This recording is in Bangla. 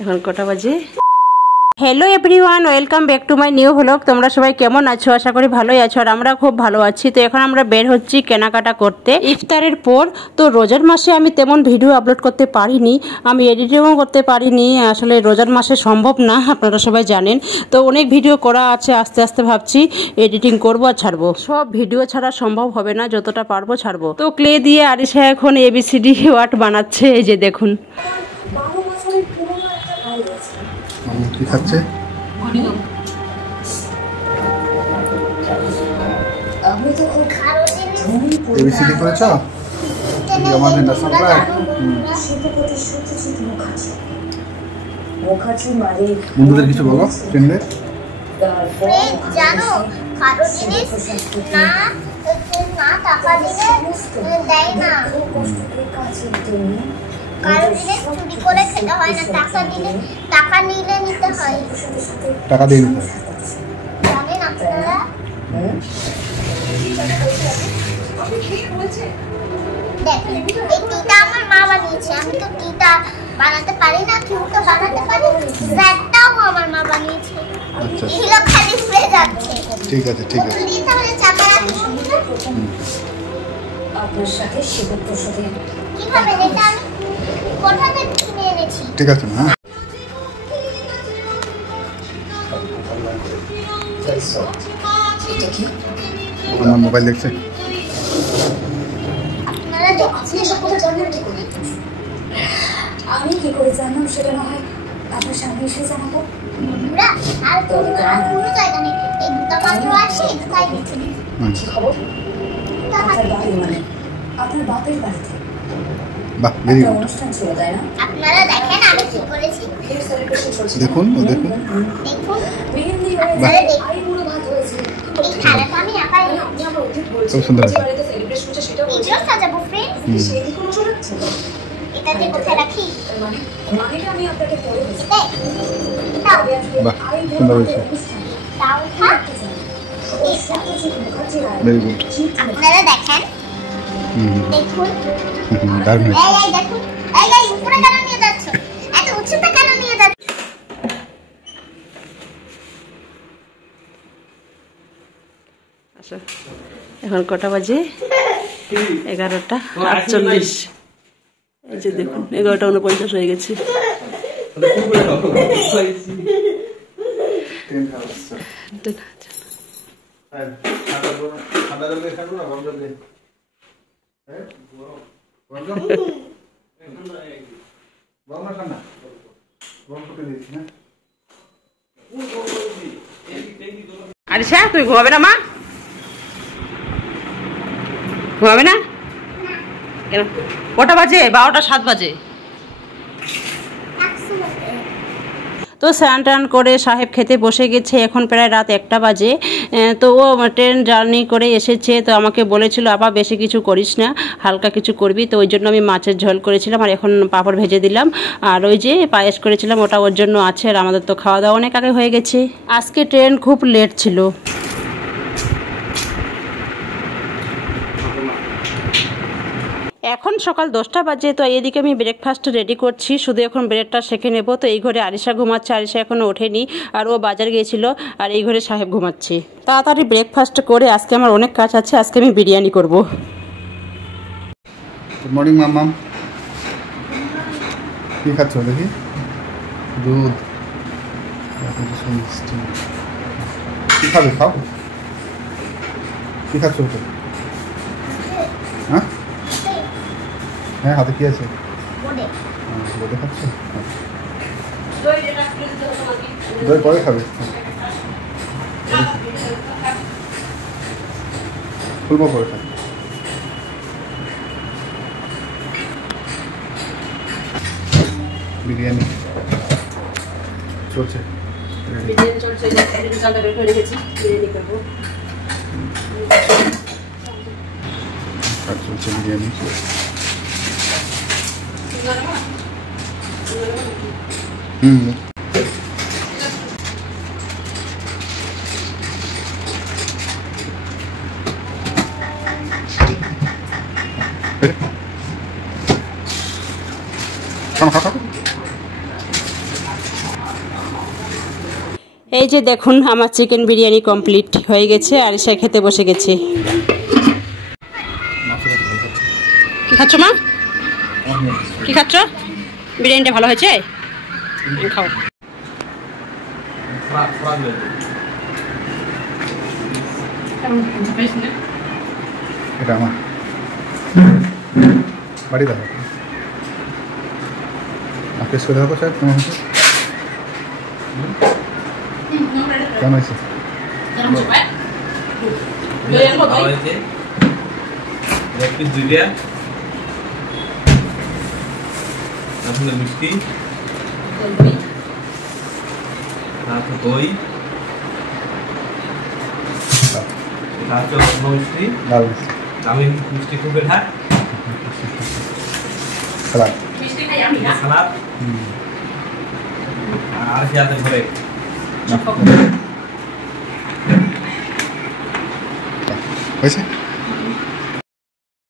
এখন কটা বাজে? Hello everyone, welcome back to my new blog. তোমরা সবাই কেমন আছো? আশা করি ভালোই আছো, আর আমরা খুব ভালো আছি। তো এখন আমরা বের হচ্ছি কেনাকাটা করতে ইফতারের পর। তো রোজার মাসে আমি তেমন ভিডিও আপলোড করতে পারিনি, আমি এডিটিংও করতে পারিনি। আসলে রোজার মাসে সম্ভব না, আপনারা সবাই জানেন। তো অনেক ভিডিও করা আছে, আস্তে আস্তে ভাবছি এডিটিং করবো আর ছাড়বো। সব ভিডিও ছাড়া সম্ভব হবে না, যতটা পারবো ছাড়বো। তো ক্লে দিয়ে আরিশা এখন ABCD ওয়ার্ড বানাচ্ছে, এই যে দেখুন। কি খাচ্ছে? ABCD করেছ? আমাদের ন্যাশনাল ফ্ল্যাগ। বন্ধুদের কিছু বলো ট্রেন্ডে। জানো কারো জিনিস না টাকা দিলে দেয় না, কারো জিনিস চুরি করে খেতে হয় না, টাকা নিলে নিতে হয়। টাকা দিয়ে নিতে হয়, জানেন আপনারা? দেখেন এই টিটা আমার মা বানিয়েছে। আমি তো টিটা বানাতে পারি না, কিউটা বানাতে পারি, জ্যাটাও আমার মা বানিয়েছে। আচ্ছা এগুলো খালি উড়ে যাচ্ছে। ঠিক আছে ঠিক আছে। তাহলে চাপা রাখি আপনার সাথে কিভাবে? এটা আমি কোথা থেকে কিনে এনেছি। ঠিক আছে না? আমার মোবাইল দেখছে। আপনারা দেখছেন এসব কথা জানলেন কি করে? আমি কি করে জানলাম সেটা না হয় আপনার সামনে এসে জানাবো। আর কোনো জায়গা নেই, এই দুটো মাত্র আছে, তাই কি খবর? আপনার বাপের বাড়িতে। বাহ, ভেরি গুড। আপনারা দেখেন আমি কি করেছি। দেখুন ও দেখুন। এই থালাটা আমি একাই খুব সুন্দর আছে। এগুলো সাজাবো ফ্রেন্ড। এটা যে কোথায় রাখি? মানেটা আমি আপনাকে পরে বলছি। বাহ, সুন্দর হয়েছে। তাও থাক। Very good. আপনারা দেখেন, দেখুন দারুণ। এই দেখুন, এই উপরে কেন নিয়ে যাচ্ছ? এত উঁচুতে কেন নিয়ে যাচ্ছ? আচ্ছা এখন কটা বাজে? 11:48। এই যে দেখুন 11:49 হয়ে গেছে। আরিশা তুই ঘুমাবে না? মা ঘুমাবে না কেন? কটা বাজে? 12:07 বাজে। তো স্নান টান করে সাহেব খেতে বসে গেছে, এখন প্রায় রাত 1টা বাজে। তো ও ট্রেন জার্নি করে এসেছে, তো আমাকে বলেছিল আবার বেশি কিছু করিস না, হালকা কিছু করবি। তো ওই জন্য আমি মাছের ঝোল করেছিলাম, আর এখন পাঁপড় ভেজে দিলাম, আর ওই যে পায়েস করেছিলাম ওটা ওর জন্য আছে। আর আমাদের তো খাওয়া দাওয়া অনেক আগে হয়ে গেছে। আজকে ট্রেন খুব লেট ছিল। এখন সকাল 10টা বাজে। তো এদিকে আমি ব্রেকফাস্ট রেডি করছি, শুধু এখন ব্রেডটা সেঁকে নেব। তো এই ঘরে আরিশা ঘুমাচ্ছে, আরিশা এখনও ওঠেনি, আর ও বাজার গিয়েছিল। আর এই ঘরে সাহেব ঘুমাচ্ছে। তাড়াতাড়ি ব্রেকফাস্ট করে আজকে আমার অনেক কাজ আছে, আজকে আমি বিরিয়ানি করব। গুড মর্নিং মাম্মাম। কি খাচ্ছ দেখি? দুধ। কি খাবে? খাও। কি খাচ্ছ? হ্যাঁ হ্যাঁ, হাতে কি আছে? বোঁদে খাচ্ছ? দই পরে খাবে? খুলবো পরে খাবে। বিরিয়ানি চলছে। চলছে বিরিয়ানি। এই যে দেখুন আমার চিকেন বিরিয়ানি কমপ্লিট হয়ে গেছে আর সে খেতে বসে গেছে। কি খাচ্ছ মা? কি খাচ্ছ? বিরিয়ানিটা ভালো হয়েছে? খাও। এটা আমার বাড়ি দেখো, টেস্ট করে দেখো স্যার কেমন হয়েছে, কেমন হয়েছে? মিষ্টি তারপর দই, তারপর অন্য মিষ্টি, লাল মিষ্টি, আমি মিষ্টি খুব বেঠা সালাদ, সালাদ আর কি আছে ঘরে হয়েছে?